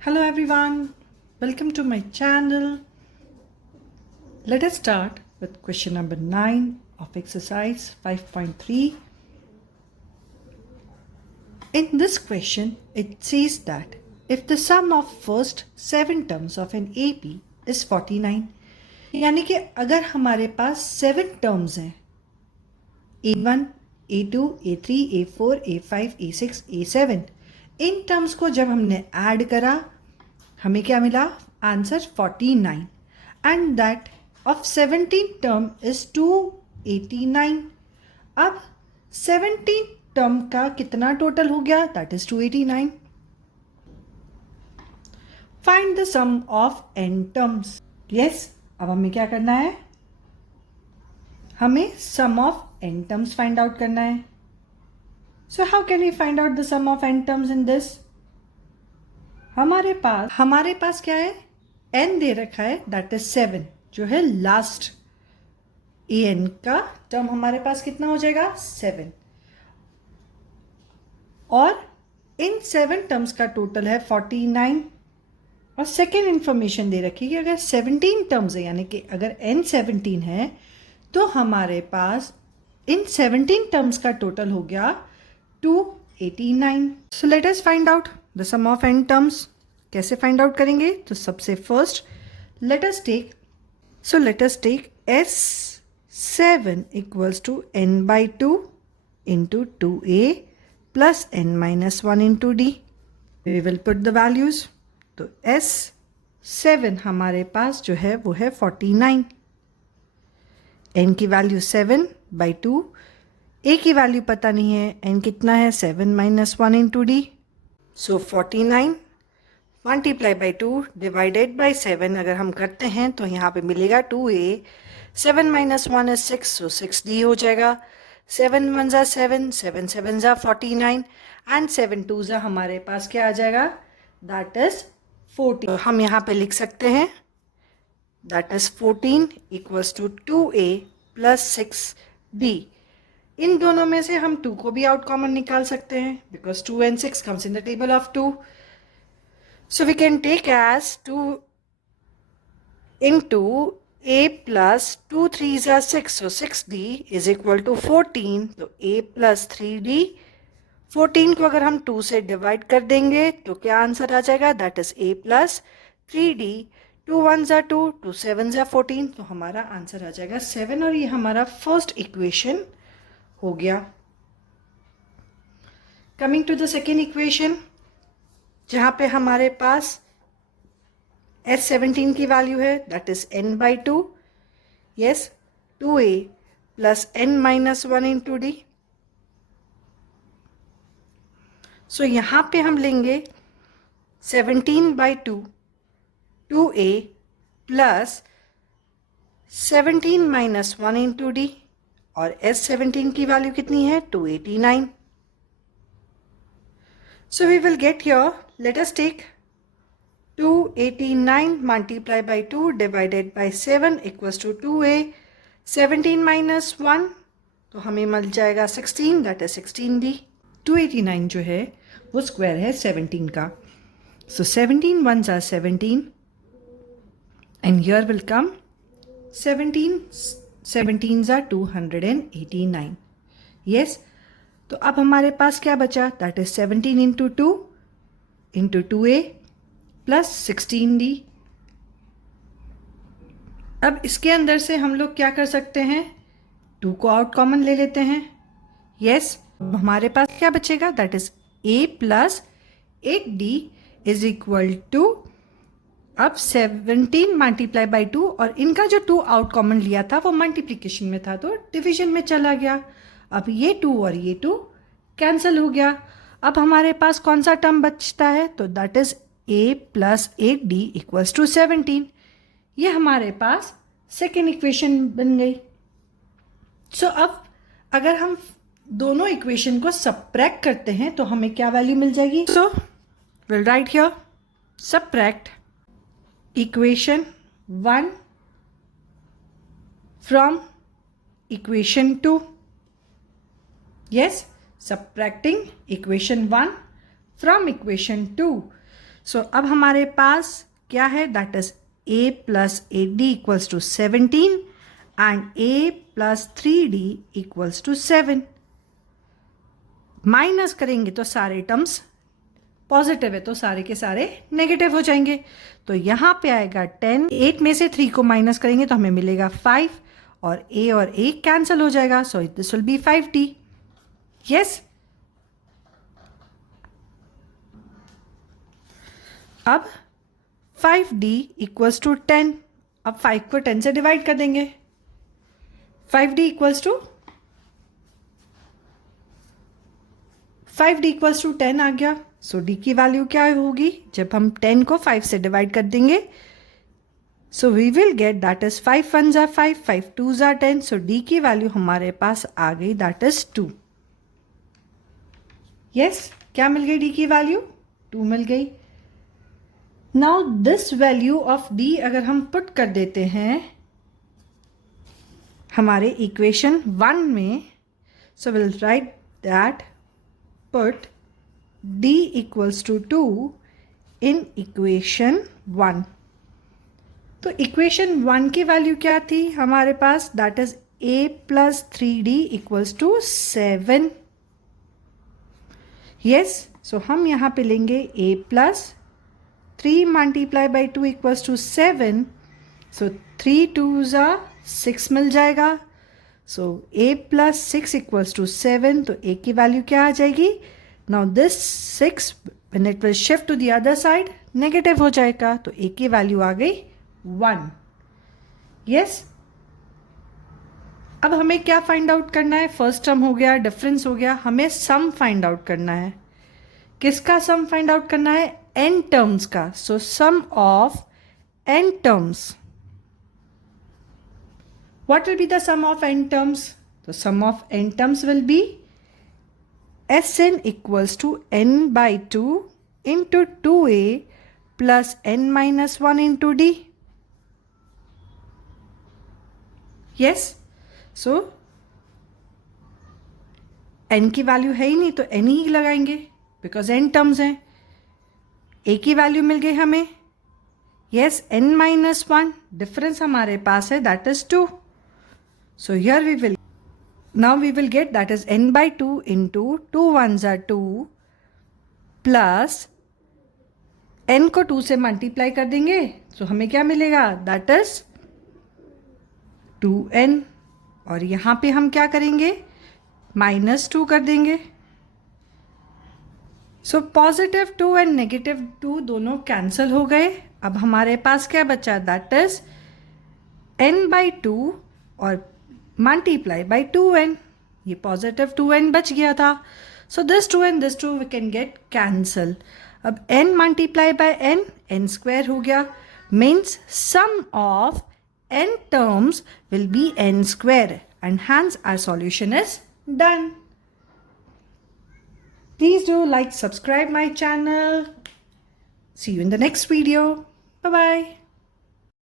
Hello everyone, welcome to my channel. Let us start with question number 9 of exercise 5.3. In this question, it says that if the sum of first 7 terms of an AP is 49, यानी कि अगर हमारे पास 7 terms हैं A1, A2, A3, A4, A5, A6, A7, in terms को जब हमने add करा हमें क्या मिला answer 49 and that of 17 term is 289. अब 17 टर्म का कितना टोटल हो गया that is 289. Find the sum of n terms. Yes, अब हमें क्या करना है, हमें sum of n terms find out करना है. So how can we find out the sum of n terms in this. हमारे पास क्या है, n दे रखा है दैट इज 7 जो है लास्ट an का टर्म हमारे पास कितना हो जाएगा 7 और इन 7 टर्म्स का टोटल है 49. और सेकेंड इंफॉर्मेशन दे रखी है कि अगर 17 टर्म्स है यानी कि अगर n 17 है तो हमारे पास इन 17 टर्म्स का टोटल हो गया 289. So let us find out the sum of n terms. कैसे फाइंड आउट करेंगे, तो सबसे first let us take S7 equals to n by 2 into 2a plus n minus 1 into d. We will put the values. तो S7 हमारे पास जो है वो है 49. n की वैल्यू 7 बाई 2, a की वैल्यू पता नहीं है, n कितना है 7 minus 1 into D. So 49 multiply by 2 divided by 7 अगर हम करते हैं तो यहाँ पे मिलेगा 2a, 7 minus 1 is 6, so 6d हो जाएगा. 7 1 ज़ा 7, 7 7 ज़ा 49 एंड 7 2 ज़ा हमारे पास क्या आ जाएगा दैट इज 14. हम यहाँ पे लिख सकते हैं that is 14 equals to 2a plus 6d. इन दोनों में से हम 2 को भी आउट कॉमन निकाल सकते हैं because 2 and 6 comes in the table of 2. So we can take as 2 into a plus 2 3s are 6. So 6d is equal to 14. तो a plus 3d. 14 को अगर हम 2 से डिवाइड कर देंगे तो क्या आंसर आ जाएगा that is a plus 3d. 2 1s are 2, 2 7s are 14. तो हमारा आंसर आ जाएगा 7 और ये हमारा फर्स्ट इक्वेशन हो गया. Coming to the second equation जहाँ पे हमारे पास S17 की वैल्यू है that is n by 2. Yes, 2a plus n minus 1 into D. So यहाँ पे हम लेंगे 17 by 2, 2a plus 17 minus 1 into D और S17 की वैल्यू कितनी है 289. So we will get here, let us take 289 multiplied by 2 divided by 7 equals to 2a. 17 minus 1 तो हमें मिल जाएगा 16 that is 16d. 289 जो है वो स्क्वायर है 17 का. So 17 ones are 17 and here will come 17s are 289. Yes. तो अब हमारे पास क्या बचा that is 17 into 2 into 2a plus 16d. अब इसके अंदर से हम लोग क्या कर सकते हैं, 2 को आउट कॉमन ले लेते हैं. यस, हमारे पास क्या बचेगा that is a plus 8d is equal to अब 17 मल्टीप्लाई बाई 2 और इनका जो 2 आउट कॉमन लिया था वो मल्टीप्लिकेशन में था तो डिवीजन में चला गया. अब ये 2 और ये 2 कैंसिल हो गया. अब हमारे पास कौन सा टर्म बचता है तो that is a plus 8d equals to 17. ये हमारे पास सेकेंड इक्वेशन बन गई. सो अब अगर हम दोनों इक्वेशन को सबट्रैक्ट करते हैं तो हमें क्या वैल्यू मिल जाएगी. So will write here subtract equation 1 from equation 2. Yes, subtracting equation 1 from equation 2. So अब हमारे पास क्या है, that is a plus 8d equals to 17 and a plus 3d equals to 7. Minus करेंगे तो सारे टर्म्स पॉजिटिव है तो सारे के सारे नेगेटिव हो जाएंगे. तो यहाँ पे आएगा 10. 8 में से 3 को माइनस करेंगे तो हमें मिलेगा 5 और a कैंसिल हो जाएगा. So this will be 5d. Yes. अब 5d इक्वल्स टू 10. अब 5 को 10 से डिवाइड कर देंगे. 5d इक्वल्स टू 10 आ गया. सो d की वैल्यू क्या होगी जब हम 10 को 5 से डिवाइड कर देंगे. So we will get that is 5 1 ज़ा 5, 5 2 ज़ा 10. सो d की वैल्यू हमारे पास आ गई, दैट इज 2. यस, क्या मिल गई d की वैल्यू? 2 मिल गई. Now this value of d अगर हम पुट कर देते हैं हमारे इक्वेशन 1 में, so will write that put d equals to 2 in equation 1. तो इक्वेशन 1 की वैल्यू क्या थी हमारे पास, that is a plus 3d equals to 7. Yes. So हम यहाँ पे लेंगे a plus 3 multiply by 2 equals to 7. So 3 2 ज़ा 6 मिल जाएगा. So a plus 6 equals to 7. तो a की वैल्यू क्या आ जाएगी? Now this 6 when it will shift to the other side negative हो जाएगा. तो a की वैल्यू आ गई 1. यस. अब हमें क्या फाइंड आउट करना है? फर्स्ट टर्म हो गया, डिफरेंस हो गया, हमें सम फाइंड आउट करना है. किसका सम फाइंड आउट करना है? n टर्म्स का. So sum of n terms. What will be the sum of n terms? The sum of n terms will be Sn equals to n by 2 into 2a plus n minus 1 into d. Yes. So n की value है ही नहीं तो n ही लगाएंगे because n terms हैं. a की value मिल गई हमें. Yes, n minus 1 difference हमारे पास है, that is 2. So here we will get that is n by 2 into 2 1s are 2 plus n को 2 से मल्टीप्लाई कर देंगे तो हमें क्या मिलेगा, दैट इज 2n. और यहाँ पे हम क्या करेंगे, -2 कर देंगे. सो पॉजिटिव 2 एंड नेगेटिव 2 दोनों कैंसिल हो गए. अब हमारे पास क्या बचा, दैट इज n by 2 और मल्टीप्लाई बाई 2n. ये पॉजिटिव 2n बच गया था. So this 2 and this 2 we can get cancel. अब n multiply by n square हो गया. Means sum of n terms will be n square and hence our solution is done. Please do like, subscribe my channel. See you in the next video. Bye bye.